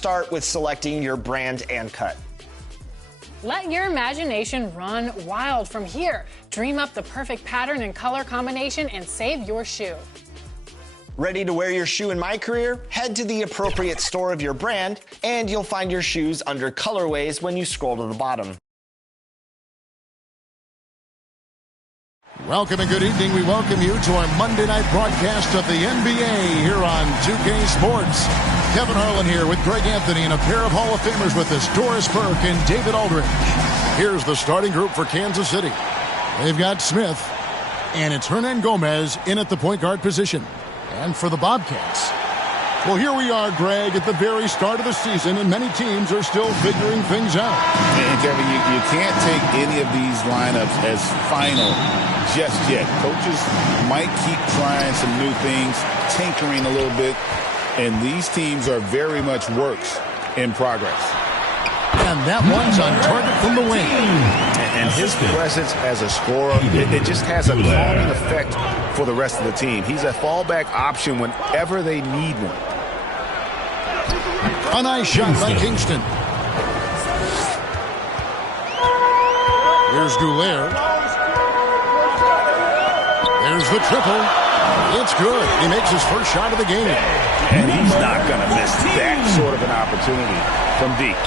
start with selecting your brand and cut. Let your imagination run wild from here. Dream up the perfect pattern and color combination and save your shoe. Ready to wear your shoe in my career? Head to the appropriate store of your brand, and you'll find your shoes under colorways when you scroll to the bottom. Welcome and good evening. We welcome you to our Monday night broadcast of the NBA here on 2K Sports. Kevin Harlan here with Greg Anthony and a pair of Hall of Famers with us, Doris Burke and David Aldridge. Here's the starting group for Kansas City. They've got Smith, and it's Hernan Gomez in at the point guard position. And for the Bobcats, well, here we are, Greg, at the very start of the season, and many teams are still figuring things out. And Kevin, you can't take any of these lineups as final just yet. Coaches might keep trying some new things, tinkering a little bit, and these teams are very much works in progress. And that one's on target from the wing. And his presence as a scorer, it just has a calming effect for the rest of the team. He's a fallback option whenever they need one. A nice shot by Kingston. Here's Goulet. There's the triple. It's good. He makes his first shot of the game. And he's not going to miss that sort of an opportunity from deep.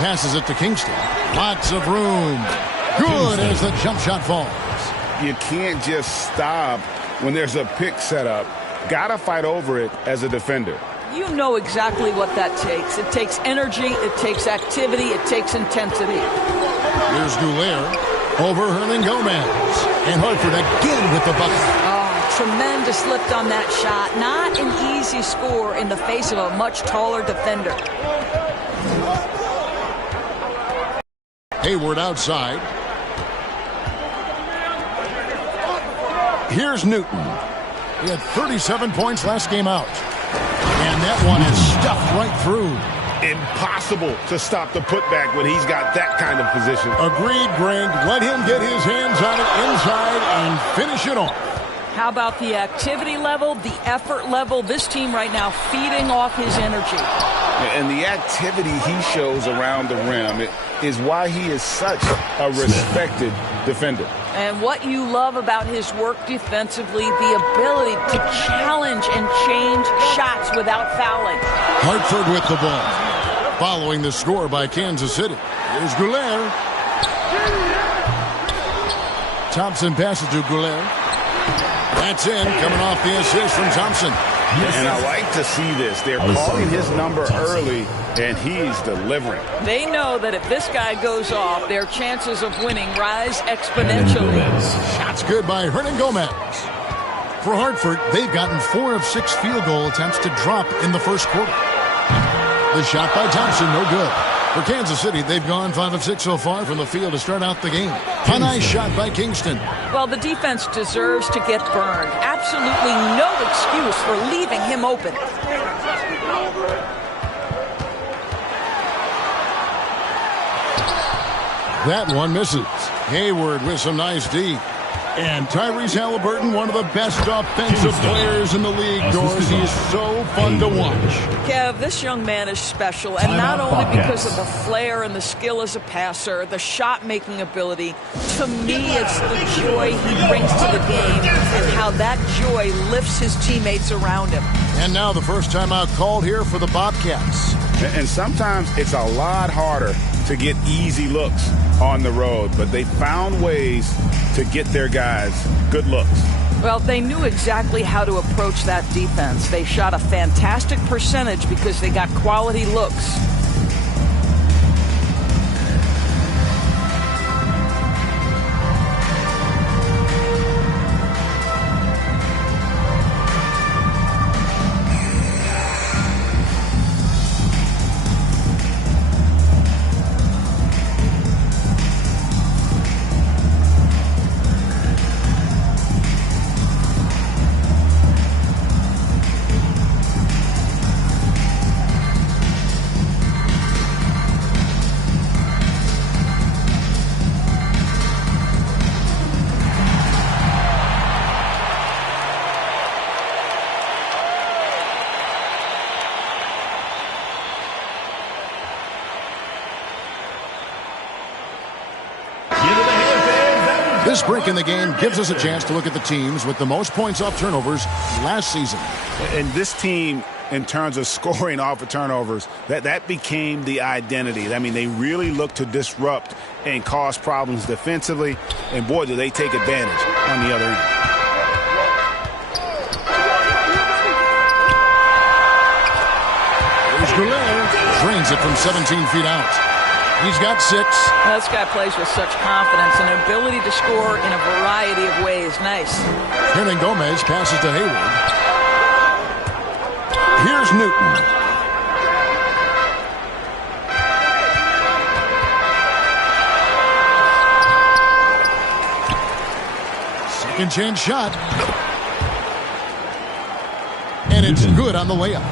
Passes it to Kingston. Lots of room. Good as the jump shot falls. You can't just stop when there's a pick set up. Got to fight over it as a defender. You know exactly what that takes. It takes energy, it takes activity, it takes intensity. Here's Goulet over Hernan Gomez. And Hartford again with the bucket. Oh, tremendous lift on that shot. Not an easy score in the face of a much taller defender. Hayward outside. Here's Newton. He had 37 points last game out. And that one is stuffed right through. Impossible to stop the putback when he's got that kind of position. Agreed, Greg. Let him get his hands on it inside and finish it off. How about the activity level, the effort level? This team right now feeding off his energy. And the activity he shows around the rim is why he is such a respected defender. And what you love about his work defensively, the ability to challenge and change shots without fouling. Hartford with the ball. Following the score by Kansas City. Here's Goulet. Thompson passes to Goulet. That's in, coming off the assist from Thompson. And I like to see this. They're calling his number early, and he's delivering. They know that if this guy goes off, their chances of winning rise exponentially. Shots good by Hernan Gomez. For Hartford, they've gotten 4 of 6 field goal attempts to drop in the first quarter. The shot by Thompson, no good. For Kansas City, they've gone 5 of 6 so far from the field to start out the game. A nice shot by Kingston. Well, the defense deserves to get burned. Absolutely no excuse for leaving him open. That one misses. Hayward with some nice D. And Tyrese Halliburton, one of the best offensive players in the league, Doris. He's so fun to watch. Kev, this young man is special, and not only because of the flair and the skill as a passer, the shot-making ability. To me, it's the joy he brings to the game and how that joy lifts his teammates around him. And now the first timeout called here for the Bobcats. And sometimes it's a lot harder to get easy looks on the road, but they found ways to get their guys good looks. Well, they knew exactly how to approach that defense. They shot a fantastic percentage because they got quality looks. This break in the game gives us a chance to look at the teams with the most points off turnovers last season. And this team, in terms of scoring off of turnovers, that became the identity. I mean, they really look to disrupt and cause problems defensively, and boy, do they take advantage on the other end. Here's Goulet, drains it from 17 feet out. He's got 6. Well, this guy plays with such confidence and ability to score in a variety of ways. Nice. Hernangomez passes to Hayward. Here's Newton. Second chance shot. And it's good on the layup.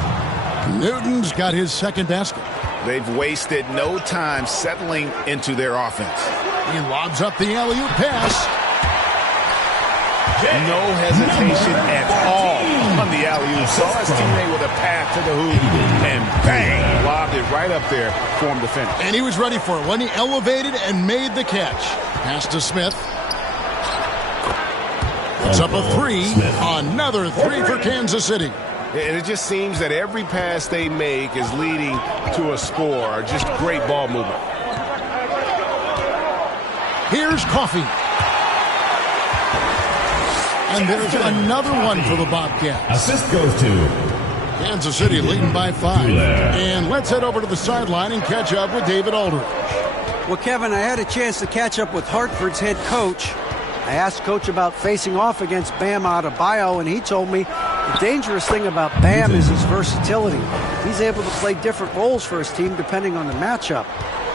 Newton's got his second basket. They've wasted no time settling into their offense. He lobs up the alley-oop pass. No hesitation at all on the alley-oop. Saw his teammate with a pass to the hoop, and bang, lobbed it right up there for him to finish. And he was ready for it when he elevated and made the catch. Pass to Smith. Puts up a 3. Another 3 for Kansas City. And it just seems that every pass they make is leading to a score. Just great ball movement. Here's Coffey. And there's another one for the Bobcats. Assist goes to Kansas City leading by 5. And let's head over to the sideline and catch up with David Aldridge. Well, Kevin, I had a chance to catch up with Hartford's head coach. I asked Coach about facing off against Bam Adebayo, and he told me the dangerous thing about Bam is his versatility. He's able to play different roles for his team depending on the matchup.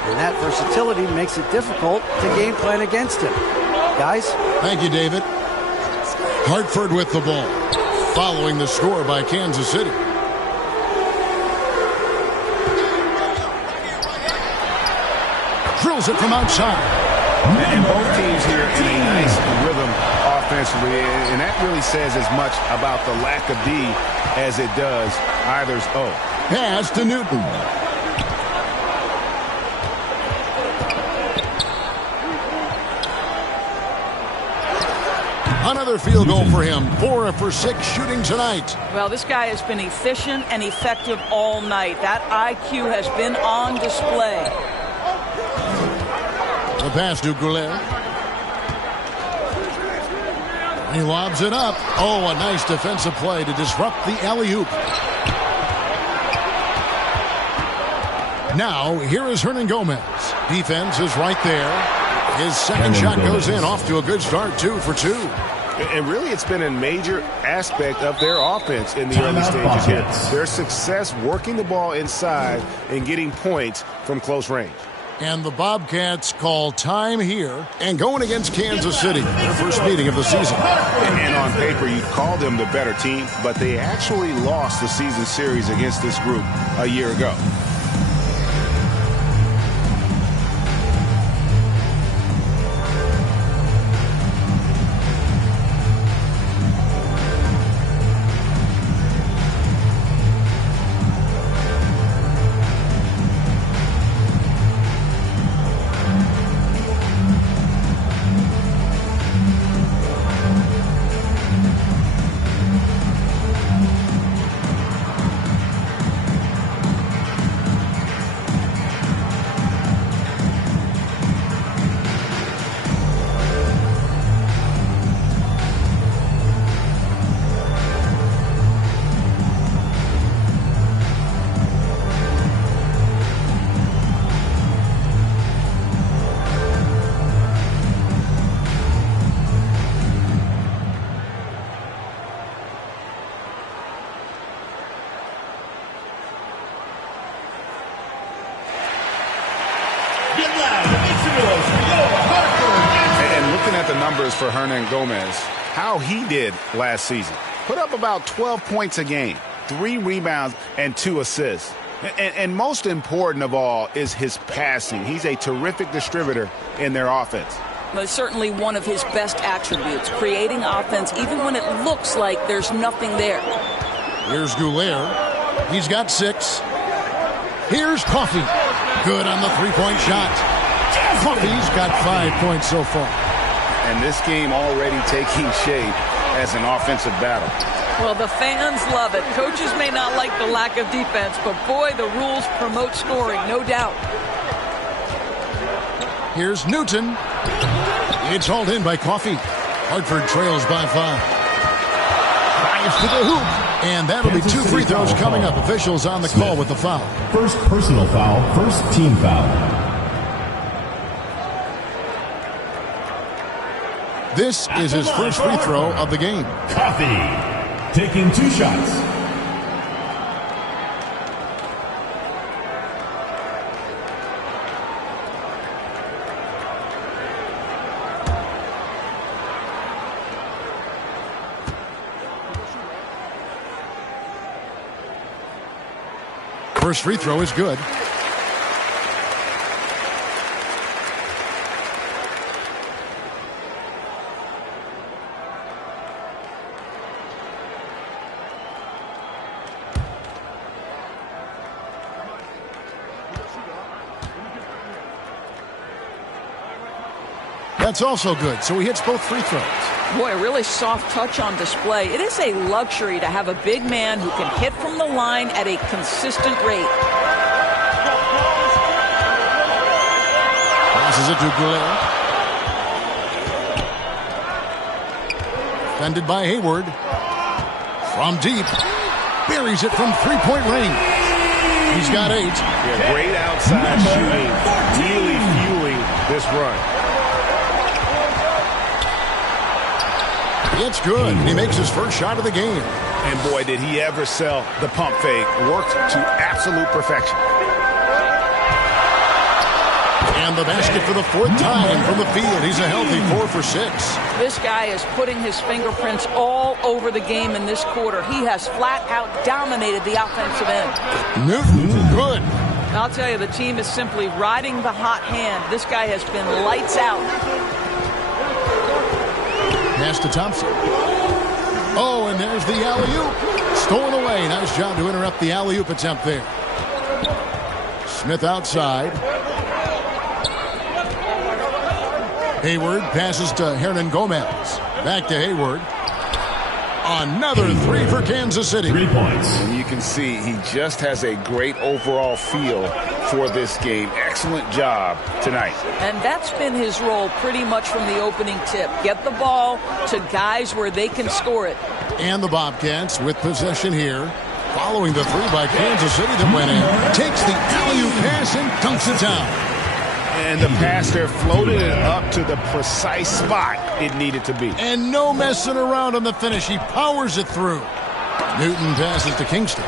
And that versatility makes it difficult to game plan against him. Guys? Thank you, David. Hartford with the ball, following the score by Kansas City. Drills it from outside. And both teams here in a nice rhythm offensively, and that really says as much about the lack of D as it does either's O. Pass to Newton. Another field goal for him. 4 for 6 shooting tonight. Well, this guy has been efficient and effective all night. That IQ has been on display. The pass to Goulet. He lobs it up. Oh, a nice defensive play to disrupt the alley-oop. Now, here is Hernangomez. Defense is right there. His second shot goes in, off to a good start, 2 for 2. And really, it's been a major aspect of their offense in the early stages here. Their success working the ball inside and getting points from close range. And the Bobcats call time here and going against Kansas City, their first meeting of the season. And on paper, you'd call them the better team, but they actually lost the season series against this group a year ago. And looking at the numbers for Hernangomez, how he did last season. Put up about 12 points a game, 3 rebounds, and 2 assists. And most important of all is his passing. He's a terrific distributor in their offense. Well, it's certainly one of his best attributes, creating offense even when it looks like there's nothing there. Here's Goulet. He's got 6. Here's Coffey. Good on the three-point shot. Coffey's got 5 points so far. And this game already taking shape as an offensive battle. Well, the fans love it. Coaches may not like the lack of defense, but boy, the rules promote scoring, no doubt. Here's Newton. It's hauled in by Coffey. Hartford trails by 5. Drives to the hoop. And that'll be 2 free throws coming up. Officials on the call with the foul. First personal foul, first team foul. This is his first free throw of the game. Coffey taking 2 shots. First free throw is good. That's also good, so he hits both free throws. Boy, a really soft touch on display. It is a luxury to have a big man who can hit from the line at a consistent rate. Passes it to Goulet. Defended by Hayward. From deep. Buries it from three-point range. He's got 8. Yeah, great outside shooting. Really fueling this run. It's good. He makes his first shot of the game. And boy, did he ever sell the pump fake. Worked to absolute perfection. And the basket for the 4th time from the field. He's a healthy 4 for 6. This guy is putting his fingerprints all over the game in this quarter. He has flat out dominated the offensive end. Newton, good. I'll tell you, the team is simply riding the hot hand. This guy has been lights out. Pass to Thompson. Oh, and there's the alley-oop. Stolen away. Nice job to interrupt the alley-oop attempt there. Smith outside. Hayward passes to Hernan Gomez. Back to Hayward. Another 3 for Kansas City. 3 points. And you can see he just has a great overall feel for this game. Excellent job tonight. And that's been his role pretty much from the opening tip. Get the ball to guys where they can score it. And the Bobcats with possession here. Following the 3 by Kansas City that went in. Takes the alley-oop pass and dunks it down. And the pass there floated it up to the precise spot it needed to be. And no messing around on the finish. He powers it through. Newton passes to Kingston.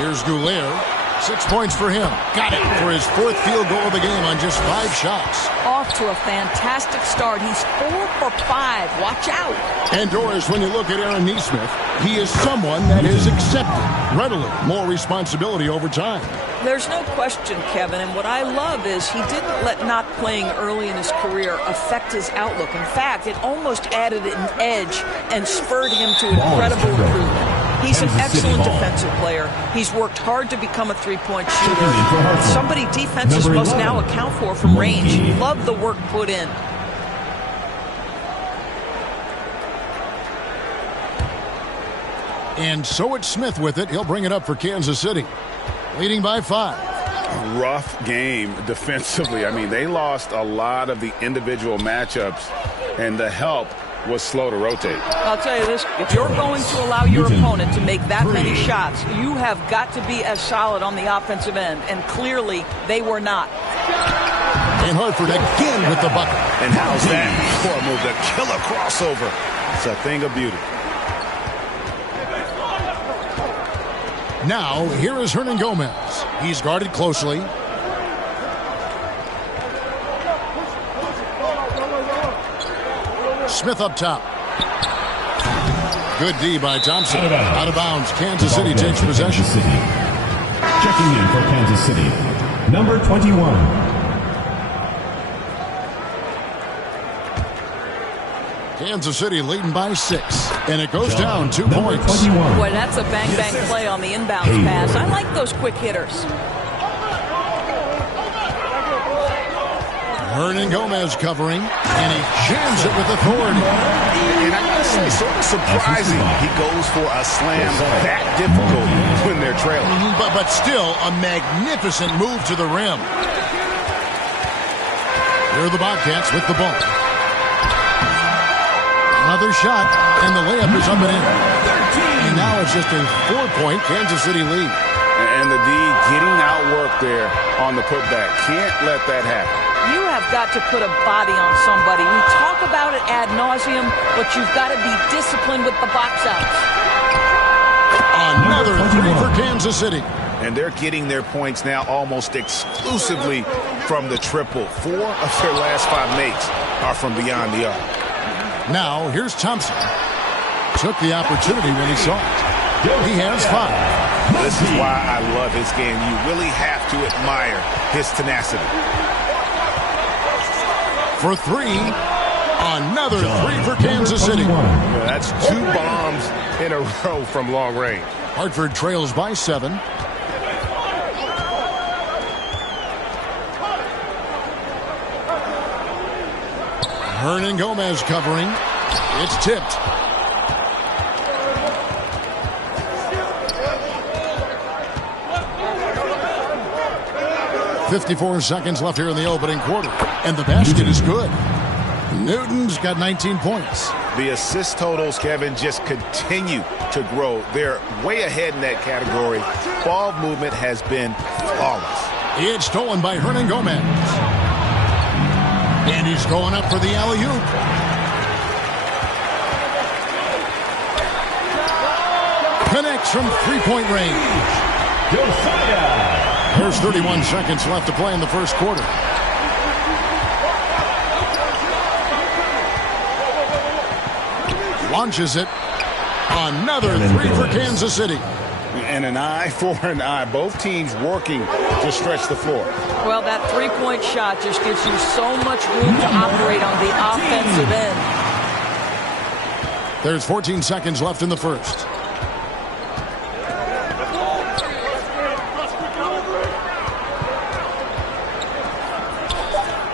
Here's Goulet. 6 points for him. Got it for his 4th field goal of the game on just 5 shots. Off to a fantastic start. He's 4 for 5. Watch out. And Doris, when you look at Aaron Nesmith, he is someone that is accepted readily more responsibility over time. There's no question, Kevin, and what I love is he didn't let not playing early in his career affect his outlook. In fact, it almost added an edge and spurred him to incredible improvement. He's an excellent defensive player. He's worked hard to become a three-point shooter. Somebody defenses must now account for from range. Love the work put in. And so it's Smith with it. He'll bring it up for Kansas City. Leading by 5. Rough game defensively. I mean, they lost a lot of the individual matchups, and the help was slow to rotate. I'll tell you this, if you're going to allow your opponent to make that many shots, you have got to be as solid on the offensive end, and clearly they were not. And Hartford again with the bucket. And how's that for a move? The killer crossover. It's a thing of beauty. Now, here is Hernan Gomez. He's guarded closely. Smith up top. Good D by Thompson. Out of bounds. Kansas City takes possession. Checking in for Kansas City, number 21. Kansas City leading by 6. And it goes down 2 points. 21. Boy, that's a bang-bang play on the inbounds pass. I like those quick hitters. Hernangomez covering, and he jams it with authority. And I gotta say, sort of surprising he goes for a slam that difficult when they're trailing. But still, a magnificent move to the rim. Here are the Bobcats with the ball. Another shot, and the layup is up and in. And now it's just a 4-point Kansas City lead. And the D getting outworked there on the putback. Can't let that happen. You have got to put a body on somebody. We talk about it ad nauseum, but you've got to be disciplined with the box outs. Another three for Kansas City. And they're getting their points now almost exclusively from the triple. 4 of their last 5 makes are from beyond the arc. Now, here's Thompson. Took the opportunity when he saw it. He has 5. This is why I love his game. You really have to admire his tenacity. For 3, another 3 for Kansas City. Yeah, that's 2 bombs in a row from long range. Hartford trails by 7. Hernangomez covering. It's tipped. .54 seconds left here in the opening quarter. And the basket is good. Newton's got 19 points. The assist totals, Kevin, just continue to grow. They're way ahead in that category. Ball movement has been flawless. It's stolen by Hernangomez. And he's going up for the alley-oop. Connects from three-point range. There's 31 seconds left to play in the first quarter. Launches it. Another 3 for Kansas City. And an eye for an eye. Both teams working to stretch the floor. Well, that three-point shot just gives you so much room to operate on the offensive end. There's 14 seconds left in the first.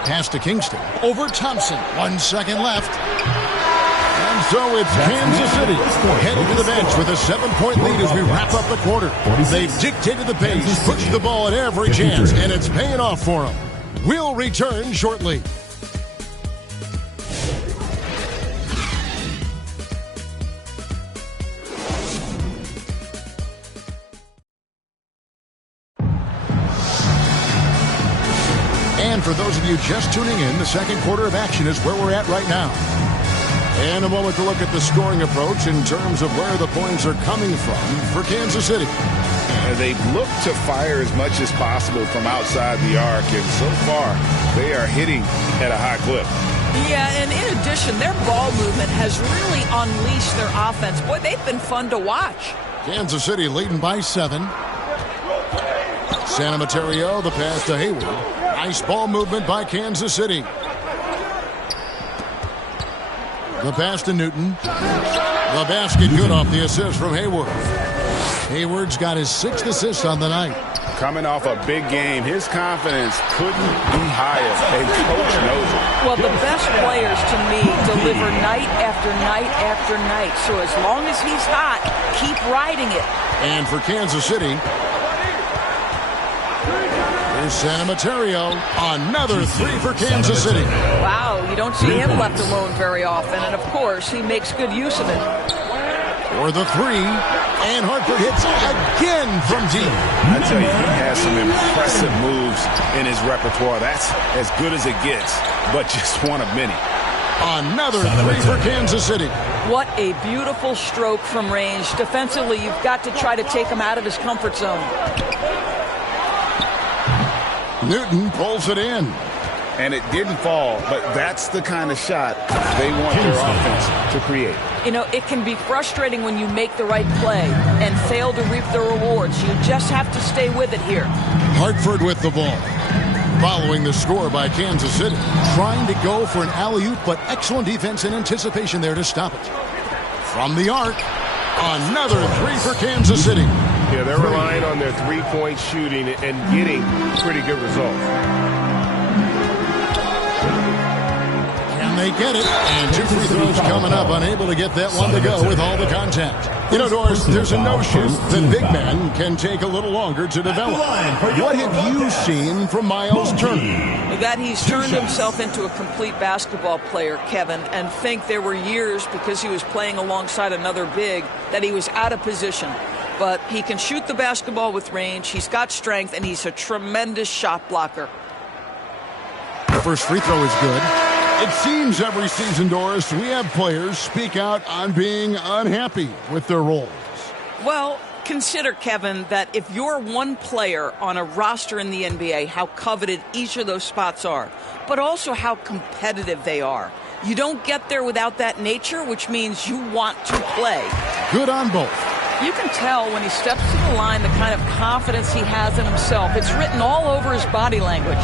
Pass to Kingston. Over Thompson. 1 second left. And so it's Kansas City heading to the bench with a 7-point lead as we wrap up the quarter. They've dictated the pace, pushed the ball at every chance, and it's paying off for them. We'll return shortly. And for those of you just tuning in, the second quarter of action is where we're at right now. And a moment to look at the scoring approach in terms of where the points are coming from for Kansas City. They've looked to fire as much as possible from outside the arc, and so far they are hitting at a high clip. Yeah, and in addition, their ball movement has really unleashed their offense. Boy, they've been fun to watch. Kansas City leading by 7. Santa Materio, the pass to Hayward. Nice ball movement by Kansas City. The pass to Newton. The basket good off the assist from Hayward. Hayward's got his 6th assist on the night. Coming off a big game, his confidence couldn't be higher, and coach knows it. Well, the best players, to me, deliver night after night after night. So as long as he's hot, keep riding it. And for Kansas City, here's Santa Materio. Another 3 for Kansas City. Wow, you don't see him left alone very often. And, of course, he makes good use of it. For the 3, and Hartford hits again from deep. I tell you, he has some impressive moves in his repertoire. That's as good as it gets, but just one of many. Another 3 for Kansas City. What a beautiful stroke from range. Defensively, you've got to try to take him out of his comfort zone. Newton pulls it in. And it didn't fall, but that's the kind of shot they want their offense to create. You know, it can be frustrating when you make the right play and fail to reap the rewards. You just have to stay with it here. Hartford with the ball. Following the score by Kansas City. Trying to go for an alley-oop, but excellent defense and anticipation there to stop it. From the arc, another 3 for Kansas City. Yeah, they're relying on their three-point shooting and getting pretty good results. And they get it. And 2 free throws coming up. Unable to get that one to go with all the contact. You know, Doris, there's a notion that big men can take a little longer to develop. What have you seen from Miles Turner? That he's turned himself into a complete basketball player, Kevin, and think there were years because he was playing alongside another big that he was out of position. But he can shoot the basketball with range, he's got strength, and he's a tremendous shot blocker. The first free throw is good. It seems every season, Doris, we have players speak out on being unhappy with their roles. Well, consider, Kevin, that if you're one player on a roster in the NBA, how coveted each of those spots are, but also how competitive they are. You don't get there without that nature, which means you want to play. Good on both. You can tell when he steps to the line the kind of confidence he has in himself. It's written all over his body language.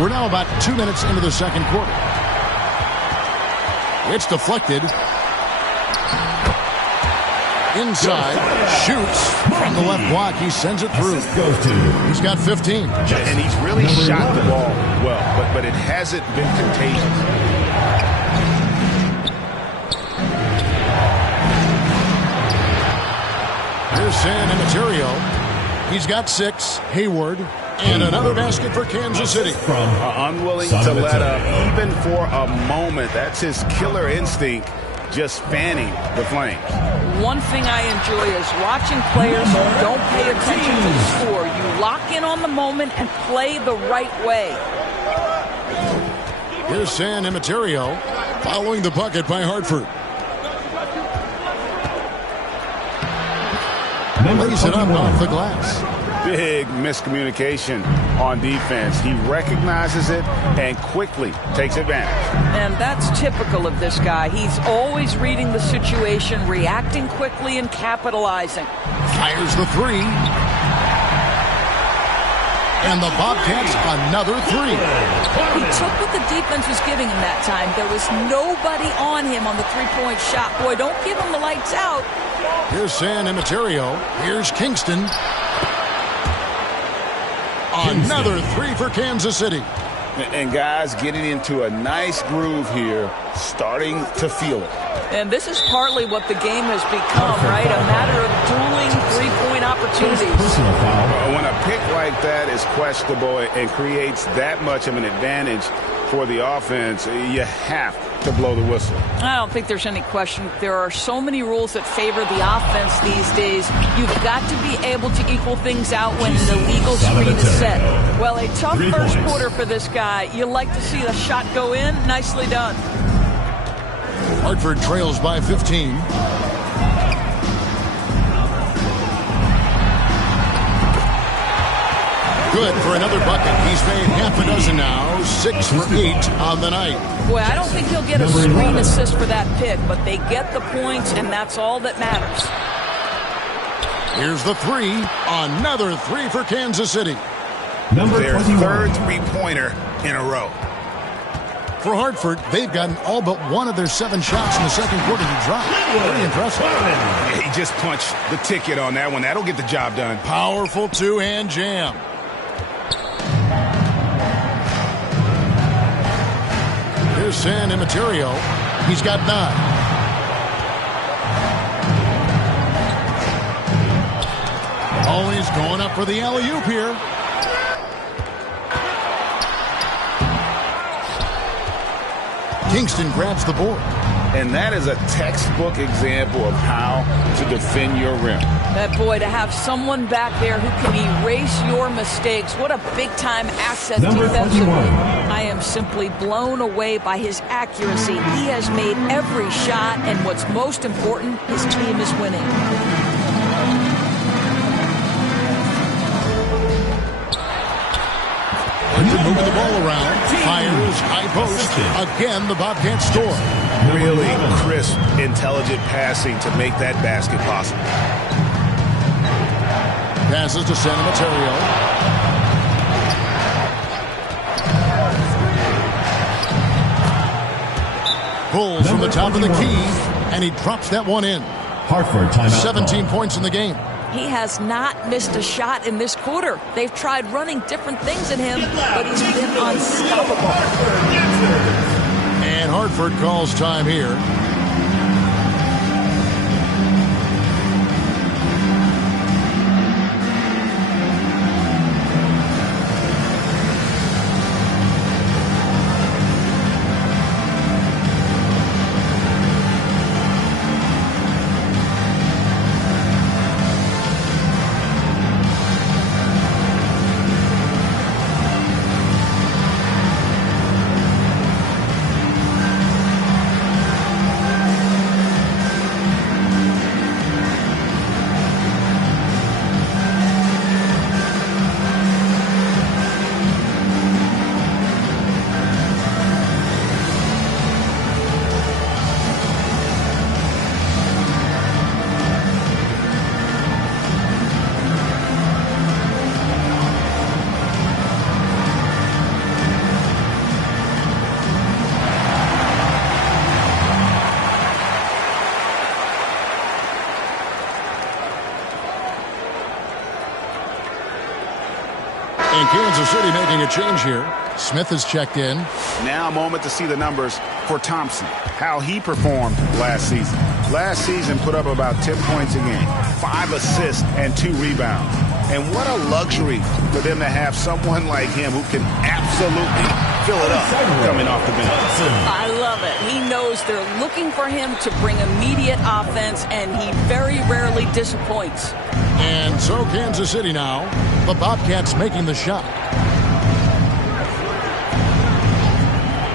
We're now about 2 minutes into the second quarter. It's deflected. Inside, shoots from the left block. He sends it through. He's got 15. And he's really shot the ball well, but it hasn't been contagious. Here's San Emeterio. He's got 6. Hayward. And another basket for Kansas City. Unwilling to let up even for a moment. That's his killer instinct, just fanning the flames. One thing I enjoy is watching players who don't pay attention to the score. You lock in on the moment and play the right way. Here's San Emeterio following the bucket by Hartford. Lays it up off the glass. Big miscommunication on defense. He recognizes it and quickly takes advantage. And that's typical of this guy. He's always reading the situation, reacting quickly, and capitalizing. Fires the 3. And the Bobcats another 3. He took what the defense was giving him that time. There was nobody on him on the three-point shot. Boy, don't give him the lights out. Here's San Emeterio. Here's Kingston. Another 3 for Kansas City. And guys getting into a nice groove here, starting to feel it. And this is partly what the game has become, right? A matter of dueling three-point opportunities. When a pick like that is questionable and creates that much of an advantage for the offense, you have to blow the whistle. I don't think there's any question. There are so many rules that favor the offense these days. You've got to be able to equal things out when the legal screen is set. Well, a tough first quarter for this guy. You like to see the shot go in. Nicely done. Hartford trails by 15. Good for another bucket. He's made half a dozen now. 6 for 8 on the night. Boy, I don't think he'll get a screen assist for that pick, but they get the points, and that's all that matters. Here's the 3. Another 3 for Kansas City. Their third three-pointer in a row. For Hartford, they've gotten all but one of their 7 shots in the second quarter to drop. Pretty impressive. He just punched the ticket on that one. That'll get the job done. Powerful two-hand jam. Here's San Emeterio. He's got 9. Oh, he's going up for the alley-oop here. Kingston grabs the board. And that is a textbook example of how to defend your rim. That boy, to have someone back there who can erase your mistakes, what a big-time asset defensively. I am simply blown away by his accuracy. He has made every shot, and what's most important, his team is winning. Moving the ball around, fires, high post. Again, the Bobcats score. Really crisp, intelligent passing to make that basket possible. Passes to San Emeterio. Pulls from the top of the key, and he drops that one in. Hartford timeout. 17 points in the game. He has not missed a shot in this quarter. They've tried running different things at him, but he's been unstoppable. And Hartford calls time here. And Kansas City making a change here. Smith has checked in. Now a moment to see the numbers for Thompson, how he performed last season. Last season put up about 10 points a game, 5 assists, and 2 rebounds. And what a luxury for them to have someone like him who can absolutely fill it up coming off the bench. I love it. He knows they're looking for him to bring immediate offense, and he very rarely disappoints. And so Kansas City now, the Bobcats making the shot.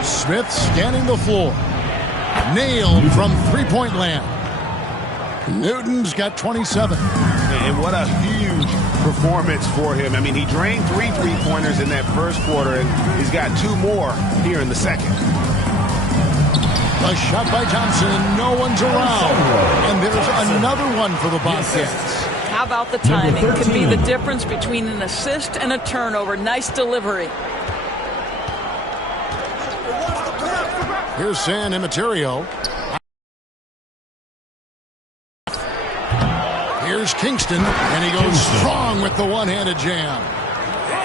Smith scanning the floor. Nailed from three-point land. Newton's got 27. And what a huge performance for him. I mean, he drained 3 three-pointers in that first quarter, and he's got 2 more here in the second. A shot by Thompson, and no one's around. And there's another one for the Bobcats. How about the timing? Could be the difference between an assist and a turnover. Nice delivery. Here's San Emeterio. Here's Kingston, and he goes strong with the one-handed jam.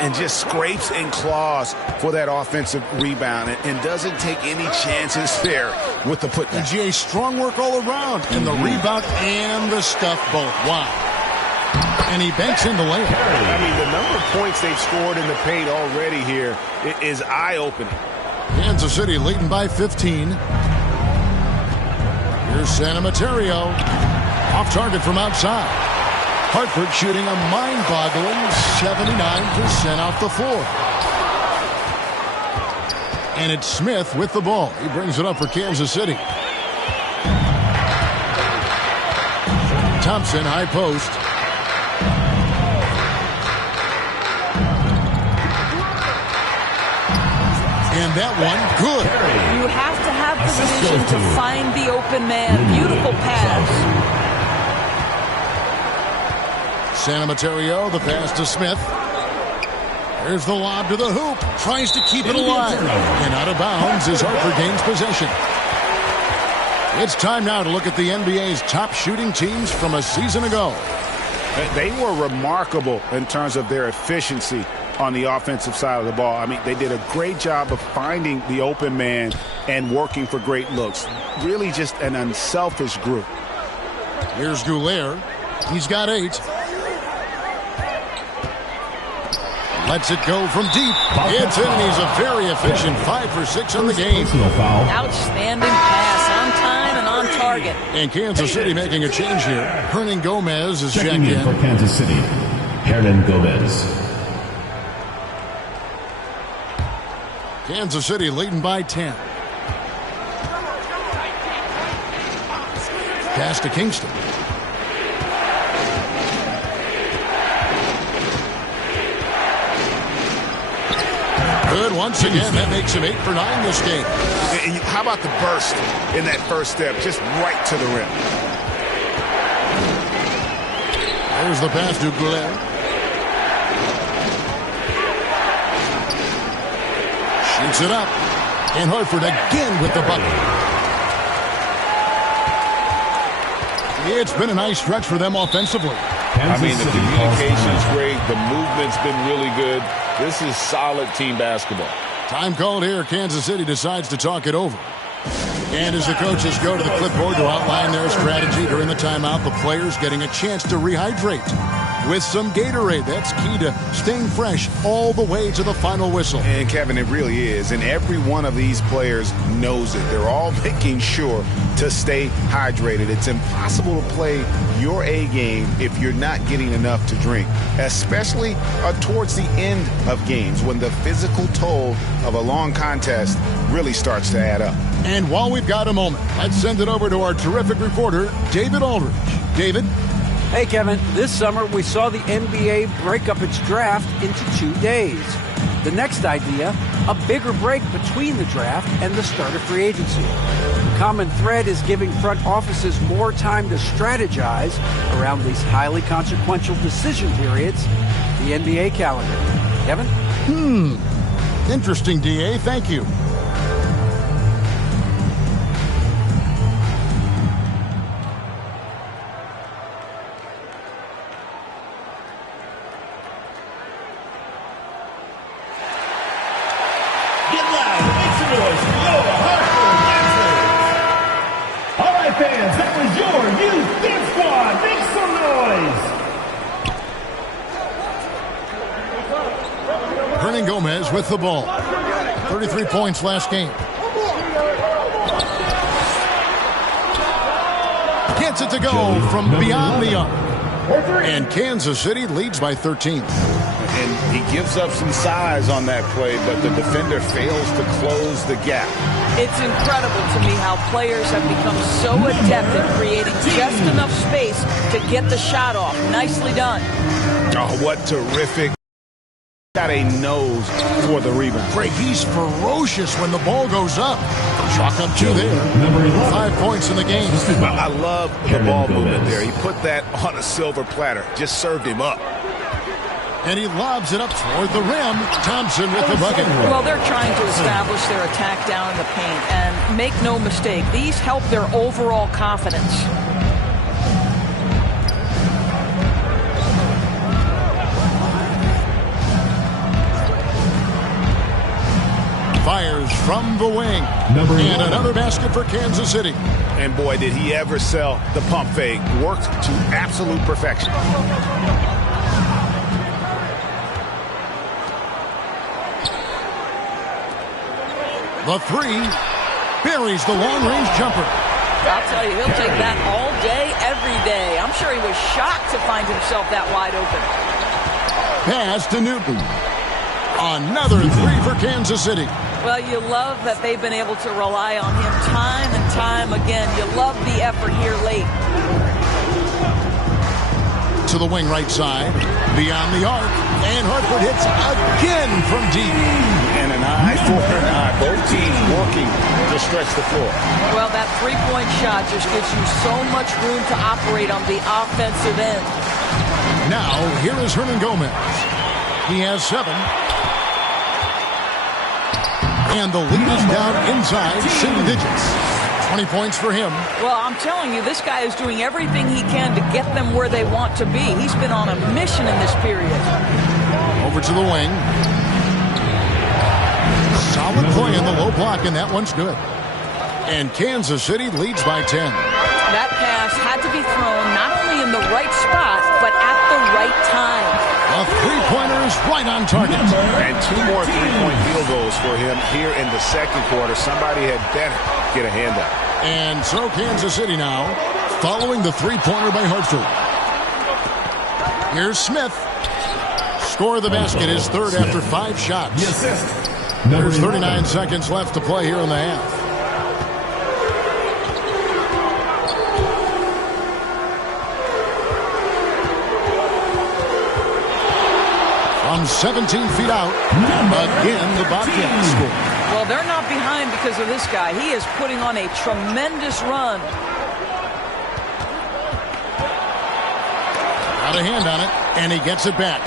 And just scrapes and claws for that offensive rebound and doesn't take any chances there with the putback. And GA, strong work all around in the rebound and the stuff both. Wow. And he banks in the layup. I mean, the number of points they've scored in the paint already here is eye-opening. Kansas City leading by 15. Here's San Emeterio. Off target from outside. Hartford shooting a mind-boggling 79% off the floor. And it's Smith with the ball. He brings it up for Kansas City. Thompson, high post. And that one, good. You have to have the vision to find the open man. Beautiful pass. San Emeterio, the pass to Smith. There's the lob to the hoop. Tries to keep it alive. And out of bounds as Hartford gains possession. It's time now to look at the NBA's top shooting teams from a season ago. They were remarkable in terms of their efficiency on the offensive side of the ball. I mean, they did a great job of finding the open man and working for great looks. Really just an unselfish group. Here's Goulet. He's got 8. Lets it go from deep. It's in, and he's a very efficient 5 for 6 in the game. Outstanding pass, on time and on target. And Kansas City making a change here. Hernan Gomez is checked Checking in for in. Kansas City, Hernan Gomez. Kansas City leading by 10. Pass to Kingston. Good once again. That makes him 8 for 9 this game. And how about the burst in that first step, just right to the rim? There's the pass to Goulet. Shoots it up. And Hartford again with the bucket. It's been a nice stretch for them offensively. I mean, the communication is great. The movement's been really good. This is solid team basketball. Time called here. Kansas City decides to talk it over. And as the coaches go to the clipboard to outline their strategy during the timeout, the players getting a chance to rehydrate with some Gatorade. That's key to staying fresh all the way to the final whistle. And, Kevin, it really is. And every one of these players knows it. They're all making sure to stay hydrated. It's impossible to play your A game if you're not getting enough to drink, especially towards the end of games when the physical toll of a long contest really starts to add up. And while we've got a moment, let's send it over to our terrific reporter, David Aldridge. David? Hey, Kevin, this summer we saw the NBA break up its draft into 2 days. The next idea, a bigger break between the draft and the start of free agency. The common thread is giving front offices more time to strategize around these highly consequential decision periods, the NBA calendar. Kevin? Interesting, DA. Thank you. Gomez with the ball. 33 points last game. Gets it to go from beyond the arc. And Kansas City leads by 13. And he gives up some size on that play, but the defender fails to close the gap. It's incredible to me how players have become so adept at creating just enough space to get the shot off. Nicely done. Oh, what terrific. Got a nose for the rebound. Greg, he's ferocious when the ball goes up. Chalk up 2 there. 5 points in the game. I love the ball movement there. He put that on a silver platter. Just served him up. And he lobs it up toward the rim. Thompson with the bucket. Well, they're trying to establish their attack down in the paint. And make no mistake, these help their overall confidence. Fires from the wing. And another basket for Kansas City. And boy, did he ever sell the pump fake. Worked to absolute perfection. The three buries the long-range jumper. I'll tell you, he'll take that all day, every day. I'm sure he was shocked to find himself that wide open. Pass to Newton. Another three for Kansas City. Well, you love that they've been able to rely on him time and time again. You love the effort here late. To the wing right side, beyond the arc, and Hartford hits again from deep. And an eye for an eye. Both teams working to stretch the floor. Well, that three-point shot just gives you so much room to operate on the offensive end. Now, here is Hernan Gomez. He has 7. And the lead is down inside single digits. 20 points for him. Well, I'm telling you, this guy is doing everything he can to get them where they want to be. He's been on a mission in this period. Over to the wing. Solid play in the low block, and that one's good. And Kansas City leads by 10. That pass had to be thrown not only in the right spot, but at the right time. A three-pointer is right on target. And 2 more three-point field goals for him here in the second quarter. Somebody had better get a hand up. And so Kansas City now following the three-pointer by Hartford. Here's Smith. Score of the basket is third after 5 shots. There's 39 seconds left to play here in the half. From 17 feet out, again the Bobcats score. Well, they're not behind because of this guy. He is putting on a tremendous run. Got a hand on it, and he gets it back.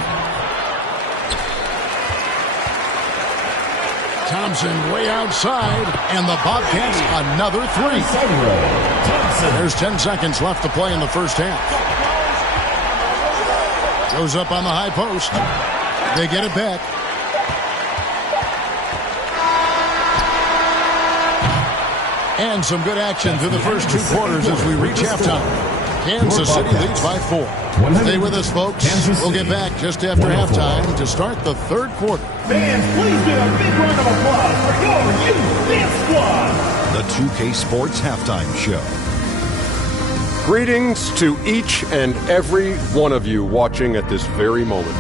Thompson way outside, and the Bobcats another 3. There's 10 seconds left to play in the first half. Goes up on the high post. They get it back. And some good action through the first 2 quarters as we reach halftime. Kansas City leads by 4. Stay with us, folks. We'll get back just after halftime to start the 3rd quarter. Fans, please give a big round of applause for your youth dance squad. The 2K Sports Halftime Show. Greetings to each and every one of you watching at this very moment.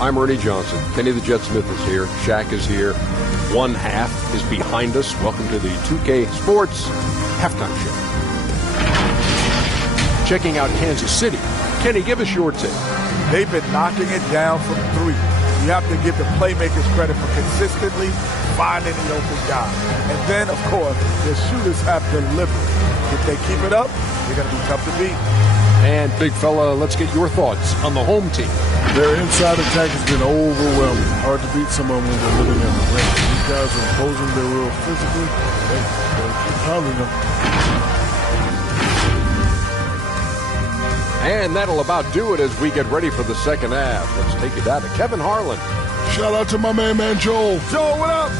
I'm Ernie Johnson. Kenny the Jet Smith is here. Shaq is here. One half is behind us. Welcome to the 2K Sports Halftime Show. Checking out Kansas City. Kenny, give us your take. They've been knocking it down from 3. You have to give the playmakers credit for consistently finding the open guy. And then, of course, the shooters have delivered. If they keep it up, they're going to be tough to beat. And, big fella, let's get your thoughts on the home team. Their inside attack has been overwhelming. Hard to beat someone when they're living in the ring. These guys are imposing their will physically. They keep pounding them. And that'll about do it as we get ready for the second half. Let's take it down to Kevin Harlan. Shout out to my man Joel. Joel, what up?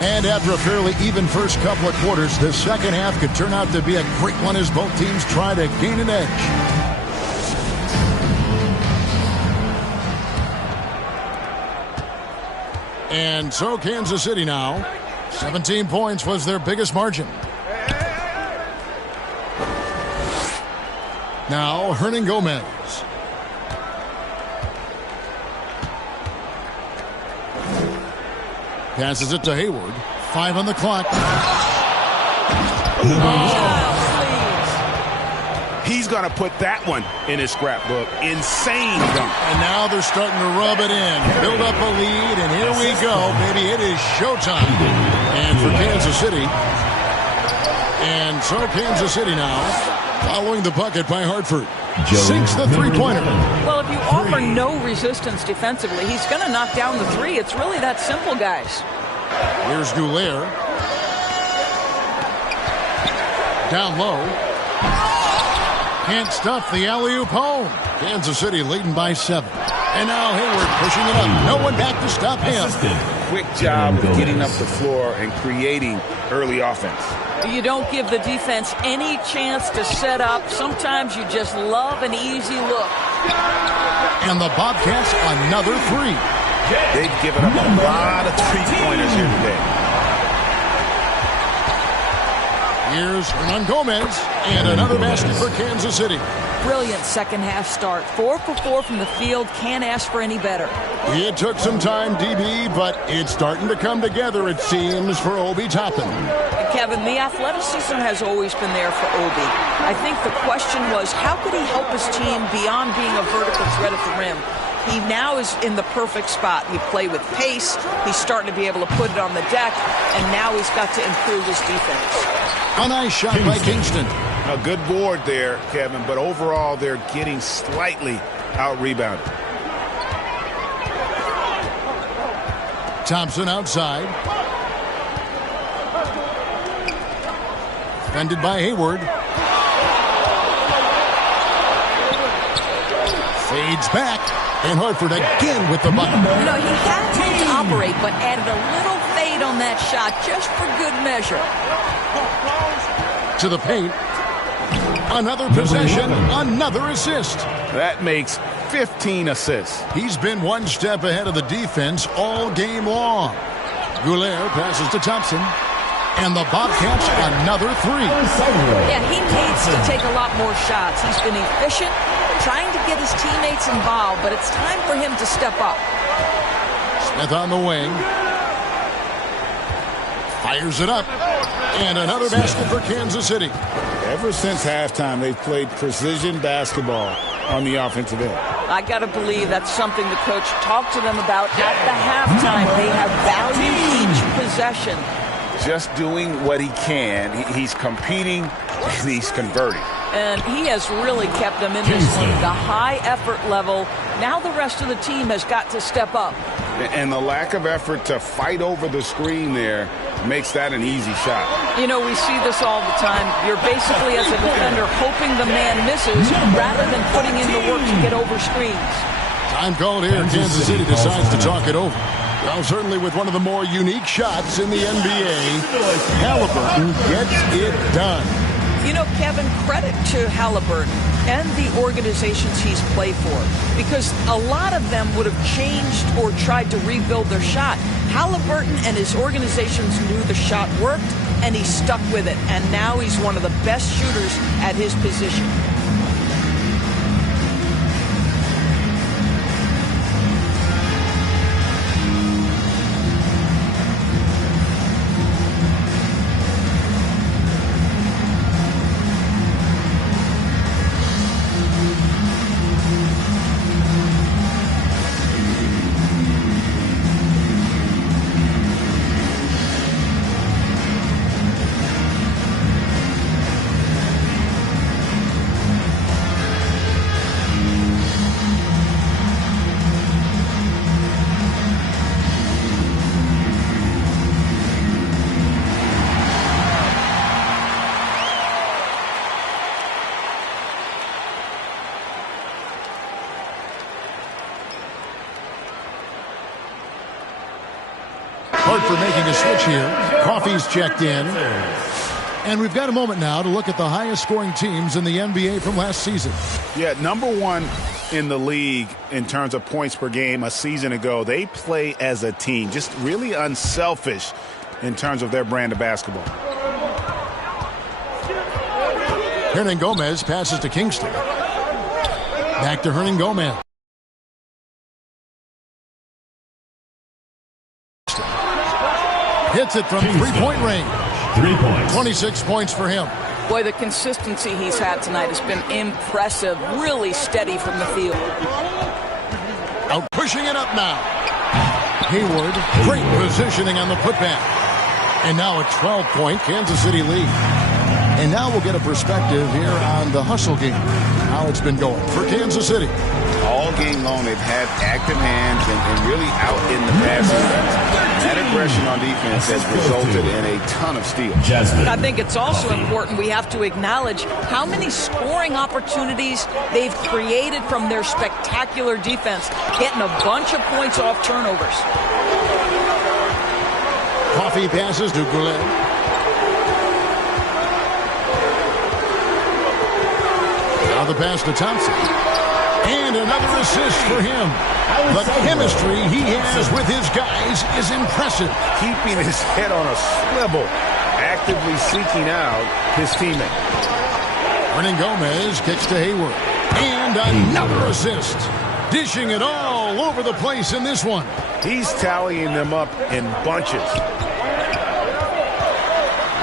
And after a fairly even first couple of quarters, the second half could turn out to be a great one as both teams try to gain an edge. And so Kansas City now, 17 points was their biggest margin. Now Hernan Gomez. Passes it to Hayward. 5 on the clock. He's going to put that one in his scrapbook. Insane dunk. And now they're starting to rub it in. Build up a lead, and here we go, baby. It is showtime. And for Kansas City. And so Kansas City now, following the bucket by Hartford. Sinks the three-pointer. Well, if you offer no resistance defensively, he's going to knock down the 3. It's really that simple, guys. Here's Goulet. Down low. Can't stuff the alley-oop home. Kansas City leading by 7. And now Hayward pushing it up. No one back to stop him. Quick job of getting up the floor and creating early offense. You don't give the defense any chance to set up. Sometimes you just love an easy look. And the Bobcats another 3. They've given up a lot of three-pointers here today. Here's Hernan Gomez, and another basket for Kansas City. Brilliant second half start. 4 for 4 from the field. Can't ask for any better. It took some time, DB, but it's starting to come together, it seems, for Obi Toppin. Kevin, the athleticism has always been there for Obi. I think the question was, how could he help his team beyond being a vertical threat at the rim? He now is in the perfect spot. He play with pace. He's starting to be able to put it on the deck, and now he's got to improve his defense. A nice shot by Kingston. A good board there, Kevin, but overall they're getting slightly out-rebounded. Thompson outside. Defended by Hayward. Fades back. And Hartford again with the bucket. You know, he had room to operate, but added a little fade on that shot just for good measure. To the paint. Another possession, another assist. That makes 15 assists. He's been one step ahead of the defense all game long. Goulet passes to Thompson. And the Bobcats another 3. Yeah, he needs to take a lot more shots. He's been efficient, trying to get his teammates involved, but it's time for him to step up. Smith on the wing. Fires it up. And another basket for Kansas City. Ever since halftime, they've played precision basketball on the offensive end. I got to believe that's something the coach talked to them about at the halftime. They have valued each possession. Just doing what he can. He's competing, and he's converting. And he has really kept them in this one. The high effort level. Now the rest of the team has got to step up. And the lack of effort to fight over the screen there makes that an easy shot. You know, we see this all the time. You're basically, as a defender, hoping the man misses rather than putting in the work to get over screens. Time called here. Kansas City decides to talk it over. Well, certainly with one of the more unique shots in the NBA, Haliburton gets it done. You know, Kevin, credit to Haliburton and the organizations he's played for, because a lot of them would have changed or tried to rebuild their shot. Haliburton and his organizations knew the shot worked, and he stuck with it. And now he's one of the best shooters at his position. For making a switch here. Coffey's checked in. And we've got a moment now to look at the highest scoring teams in the NBA from last season. Yeah, number one in the league in terms of points per game a season ago. They play as a team, just really unselfish in terms of their brand of basketball. Hernangomez passes to Kingston. Back to Hernangomez. Hits it from three-point range. 3 points. 26 points for him. Boy, the consistency he's had tonight has been impressive. Really steady from the field. Out pushing it up now. Hayward, great positioning on the putback. And now a 12-point Kansas City lead. And now we'll get a perspective here on the hustle game. How it's been going for Kansas City. All game long, they've had active hands and really out in the passing. That aggression on defense has resulted in a ton of steals. I think it's also important we have to acknowledge how many scoring opportunities they've created from their spectacular defense, getting a bunch of points off turnovers. Coffey passes to Goulet. Now the pass to Thompson. And another assist for him. The chemistry he has with his guys is impressive. Keeping his head on a swivel, actively seeking out his teammate. Hernangomez kicks to Hayward. And another assist. Dishing it all over the place in this one. He's tallying them up in bunches.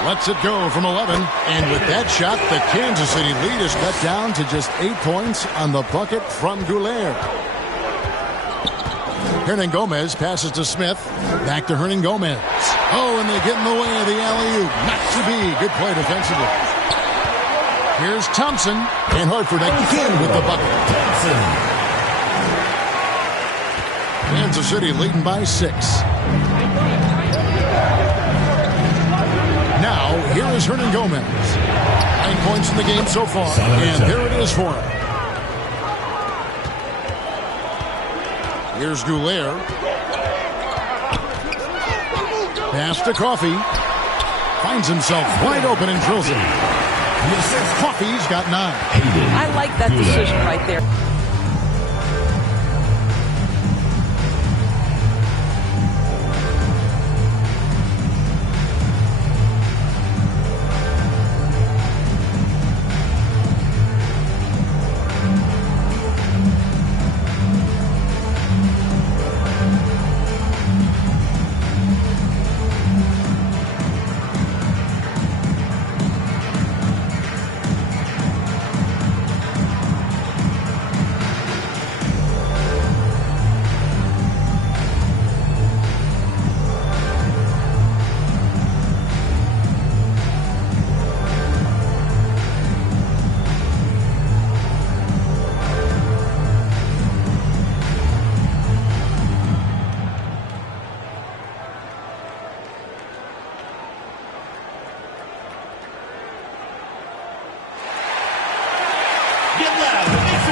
Lets it go from 11. And with that shot, the Kansas City lead is cut down to just 8 points on the bucket from Goulet. Hernangomez passes to Smith. Back to Hernangomez. Oh, and they get in the way of the alley-oop. Not to be. Good play defensively. Here's Thompson. And Horford again with the bucket. Kansas City leading by 6. Now, here is Hernangomez. 9 points in the game so far. And there it is for him. Here's Goulet. Pass to Coffey. Finds himself wide open and drills it. Coffey's got 9. I like that decision right there.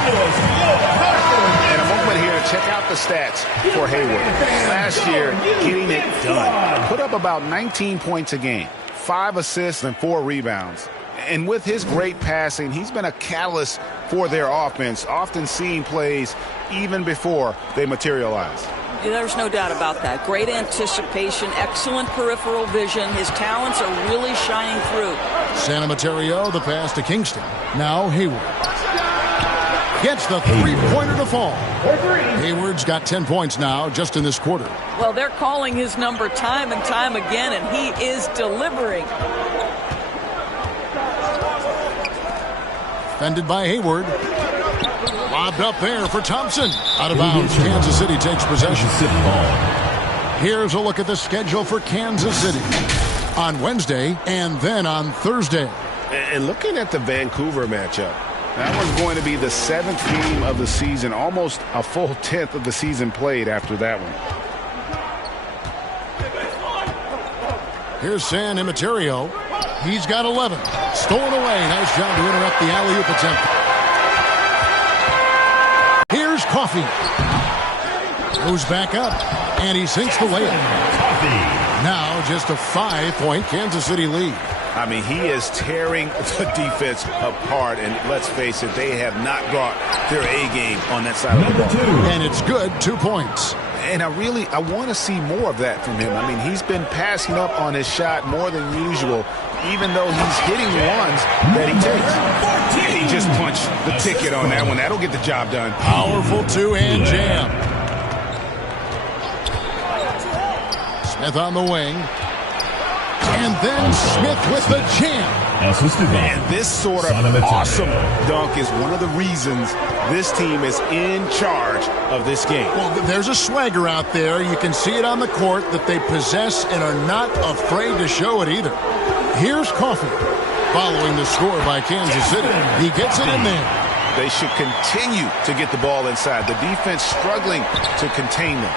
And a moment here, check out the stats for Hayward. Last year, getting it done. Put up about 19 points a game, 5 assists and 4 rebounds. And with his great passing, he's been a catalyst for their offense, often seeing plays even before they materialize. There's no doubt about that. Great anticipation, excellent peripheral vision. His talents are really shining through. San Mateo, the pass to Kingston. Now Hayward. Gets the three-pointer to fall. Hayward's got 10 points now just in this quarter. Well, they're calling his number time and time again, and he is delivering. Defended by Hayward. Lobbed up there for Thompson. Out of bounds. Kansas City takes possession. Here's a look at the schedule for Kansas City on Wednesday and then on Thursday. And looking at the Vancouver matchup, that was going to be the 7th game of the season, almost a full 10th of the season played after that one. Here's San Mateo. He's got 11. Stolen away. Nice job to interrupt the alley-oop attempt. Here's Coffey. Goes back up, and he sinks the layup. Now just a 5-point Kansas City lead. I mean, he is tearing the defense apart, and let's face it, they have not brought their A-game on that side of the ball. And it's good, 2 points. And I want to see more of that from him. I mean, he's been passing up on his shot more than usual, even though he's hitting ones that he takes. He just punched the ticket on that one. That'll get the job done. Powerful two-hand jam. Smith on the wing. And then Smith with the jam. And this sort of awesome dunk is one of the reasons this team is in charge of this game. Well, there's a swagger out there. You can see it on the court that they possess and are not afraid to show it either. Here's Coffey following the score by Kansas City. He gets it in there. They should continue to get the ball inside. The defense struggling to contain them.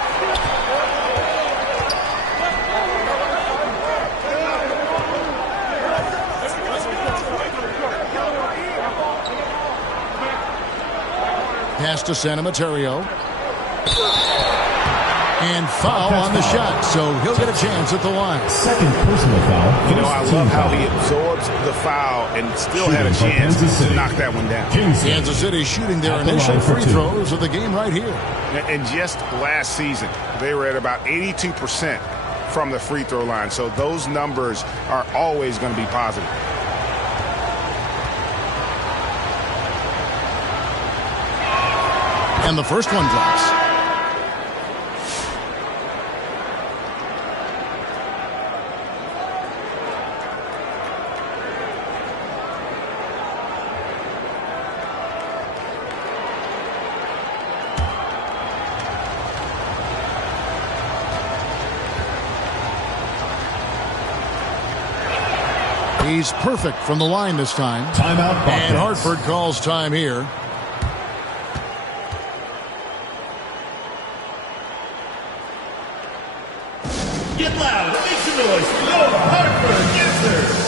Pass to San Mateo. And foul on the shot, so he'll get a chance at the line. Second personal foul. You know, I love how he absorbs the foul and still had a chance to knock that one down. Kansas City shooting their initial free throws of the game right here. And just last season, they were at about 82% from the free throw line, so those numbers are always going to be positive. And the first one drops. He's perfect from the line this time. Timeout. And Hartford calls time here. Get loud and make some noise for your Hartford Dancers.